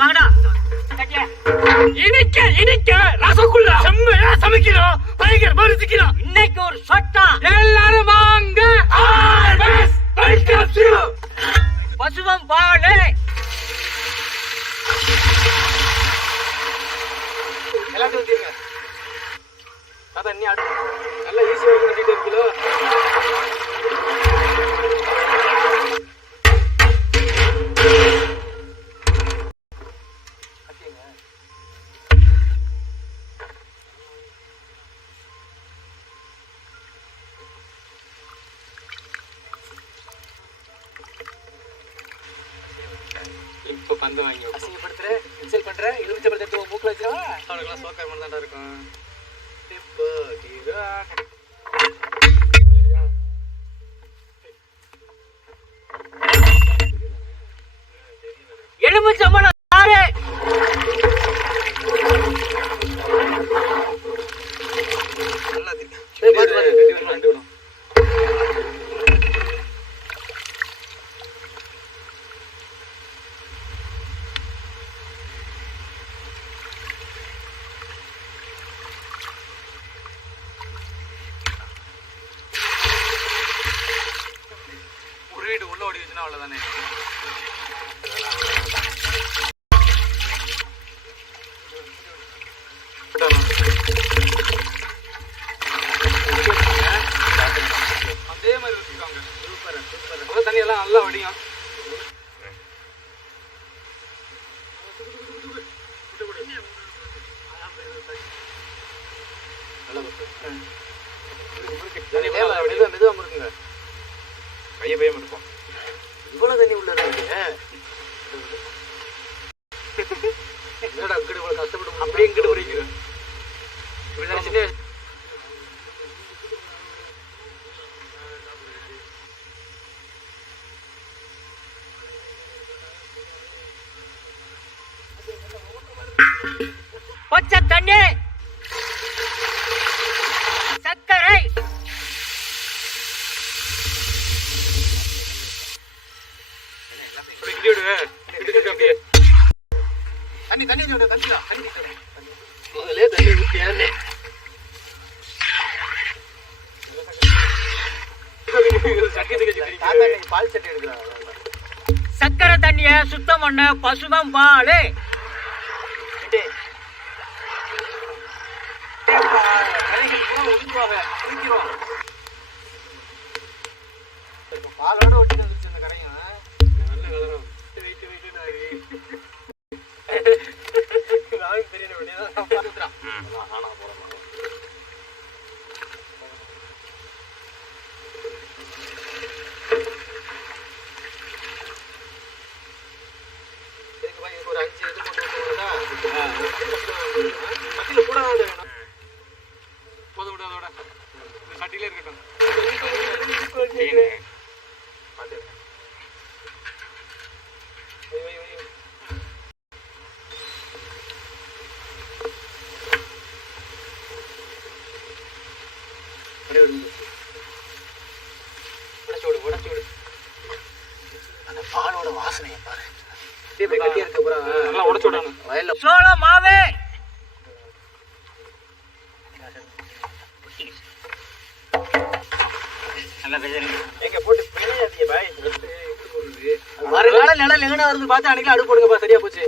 வாங்கடா. இனிக்க இனிக்க ரசகுல்லா செம்மையா சமைக்கிறோம். பயங்கரமா ருசிக்கிறோம். இன்னைக்கு ஒரு சொட்டா. எல்லாரும் வாங்க. பசுவம் பாலு. எல்லாத்தையும் ஊத்திருங்க. அதான் நீ நல்லா ஈஸியா பண்ணிட்டு இருக்கீங்களோ. இப்போ பந்து வாங்கி அசிங்கப்படுத்துற, இன்சல்ட் பண்ற, எலுமிச்சை பழத்தை மூக்கில் வச்சிருவா. அவனுக்குலாம் சோக்காய் மட்டும் தான்டா இருக்கும். இப்போ எலுமிச்சை பழம் யாரு? நல்லா தெரியும். வீடு உள்ள ஓடி வச்சுன்னா அவ்வளவுதானே. அதே மாதிரி வச்சுக்காங்க. சூப்பர். தண்ணி எல்லாம் நல்லா வடியும். மெதுவா முறுக்குங்க. பைய பையன் இருக்கும். இவ்வளவு தண்ணி உள்ள இருக்கு. என்னடா அக்கடி இவ்வளவு கஷ்டப்பட்டு அப்படியே இங்கிட்டு குடிக்கிறேன். பச்சை தண்ணி, சர்க்கரை, தண்ணி தண்ணி முதலே தண்ணி ஊற்றியானே. பால் சட்டி எடுக்கிறாங்க. சர்க்கரை தண்ணிய சுத்தம் பண்ண பசுவம் பாலு. பாலோட ஒட்டிட்டு வந்துருச்சு அந்த கரையும். நல்ல கதறம். தெரியல வேண்டியதான். ஆனா போறோம். ஒரு 5 இது போட்டு சட்டியில கூட வேணும். போதும் விட அதோட சட்டியில இருக்கட்டும். உடச்சோடு அந்த பாலோட வாசனையை பாரு. கட்டியா இருக்க அப்புறம் நல்லா உடச்சுடணும். வயல்ல சோள மாவு. எங்க போட்டு பிணையாதீங்க பாய். மறுநாள் நிலம் எங்கன வருது பார்த்து அன்னைக்கு அடுப்பு போடுங்கப்பா. சரியா போச்சு.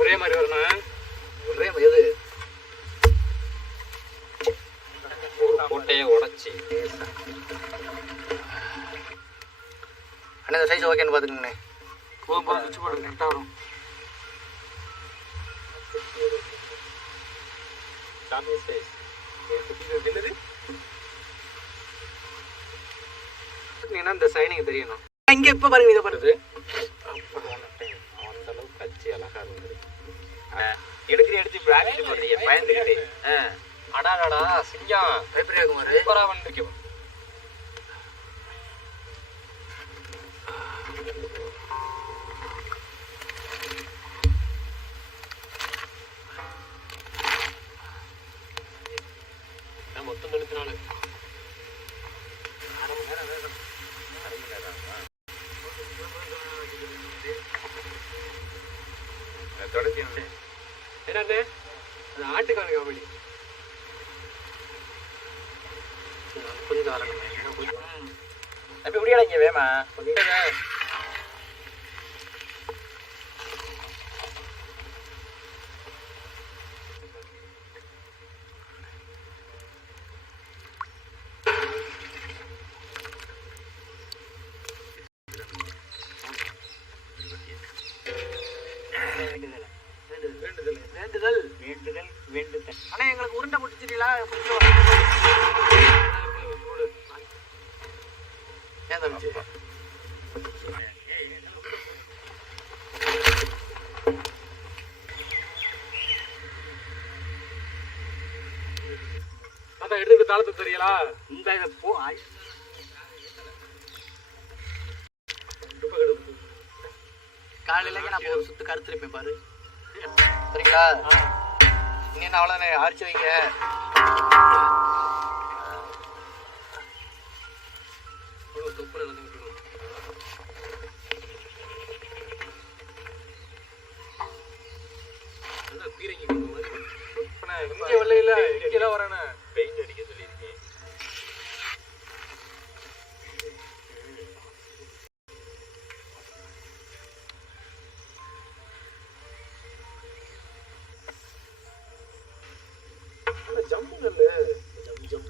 ஒரே மாதிரி வரணும். ஒரே எது கோட்டையை உடச்சி அண்ணா இந்த சைஸ் ஓகேன்னு பார்த்துக்கங்கண்ணே. போதும் போதும் சுவிட்ச் போடுங்க. கரெக்டாக வரும். இந்த சைனிங் தெரியணும். இங்க இப்ப பாருங்க இதை பண்ணுது. அந்த அளவுக்கு கட்சி அழகா இருந்தது. எடுத்து பிராக்டிஸ் பண்றீங்க பயந்துக்கிட்டு. அடாடா சிங்கம் ஜெயபிரியாகுமார் சூப்பரா பண்ணிருக்கோம். மொத்தம் 94 அரை மணி நேரம் வேணும். வைங்க வேமா. வேண்டுதல் ஆனா எங்களுக்கு உருண்டை முடிச்சிட்டீங்களா? ஏன் தம்பிச்சு அதான் எடுத்துக்கிட்டு தாளத்து தெரியலா? இந்த போ காலையில நான் ஒரு சுத்து கருத்துருப்பேன் பாரு. சரிங்களா? இன்னும் அவ்வளோ அரிச்சு வைங்க. இங்கே வரல, இங்கெல்லாம் வரேன்னு பெயிண்ட் அடிக்க சொல்லியிருக்கேன். ஜம்முங்கல்ல ஜம்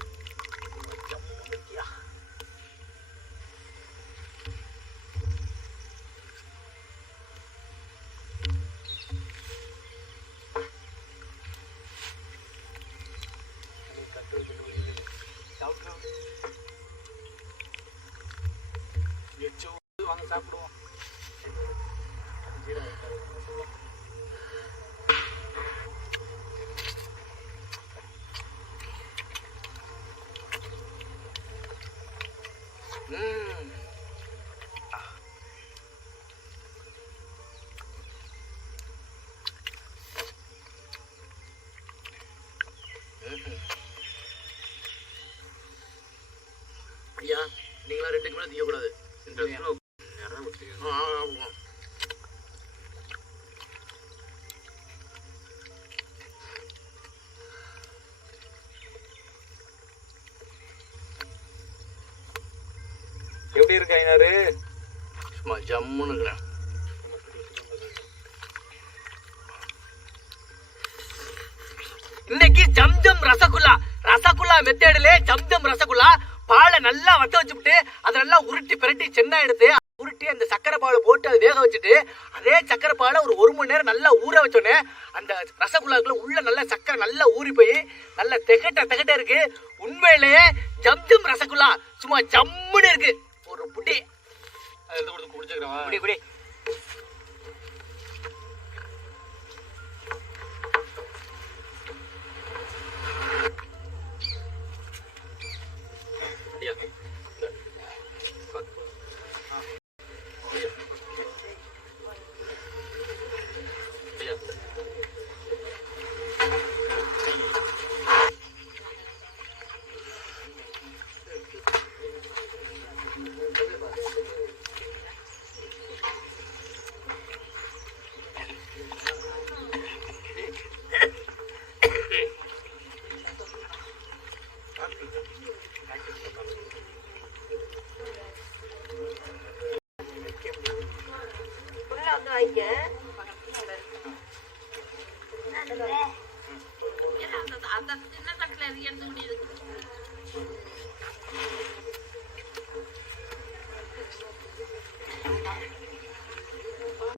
வாங்க சாப்பிடுவோம். ஐயா நீங்களா 2 மணி தீயக்கூடாது. எப்படி இருக்கு ஐநாரு? சும்மா ஜம்முன்னு இருக்கிறேன். இன்னைக்கு ஜம்ஜம் ரசகுல்லா மெத்தேடுல ஜம்ஜம் ரசகுல்லா. பாலை நல்லா வத்த வச்சுட்டு அதை நல்லா உருட்டி பிரட்டி சென்னா எடுத்து உருட்டி அந்த சக்கரை பாலை போட்டு அதை வேக வச்சுட்டு அதே சக்கரை பாலை ஒரு மணி நேரம் நல்லா ஊற வச்சோடனே அந்த ரசகுல்லாக்குள்ள உள்ள நல்லா சக்கரை நல்லா ஊறி போய் நல்லா திகட்ட இருக்கு. உண்மையிலேயே ஜம்ஜம் ரசகுல்லா சும்மா ஜம்முன்னு இருக்கு. ஒரு புட்டி எடுத்து கொடுத்து குடிச்சுக்கிறவா? புடி ஐயா அந்த சின்ன தட்டுல எடுத்து முடியுது.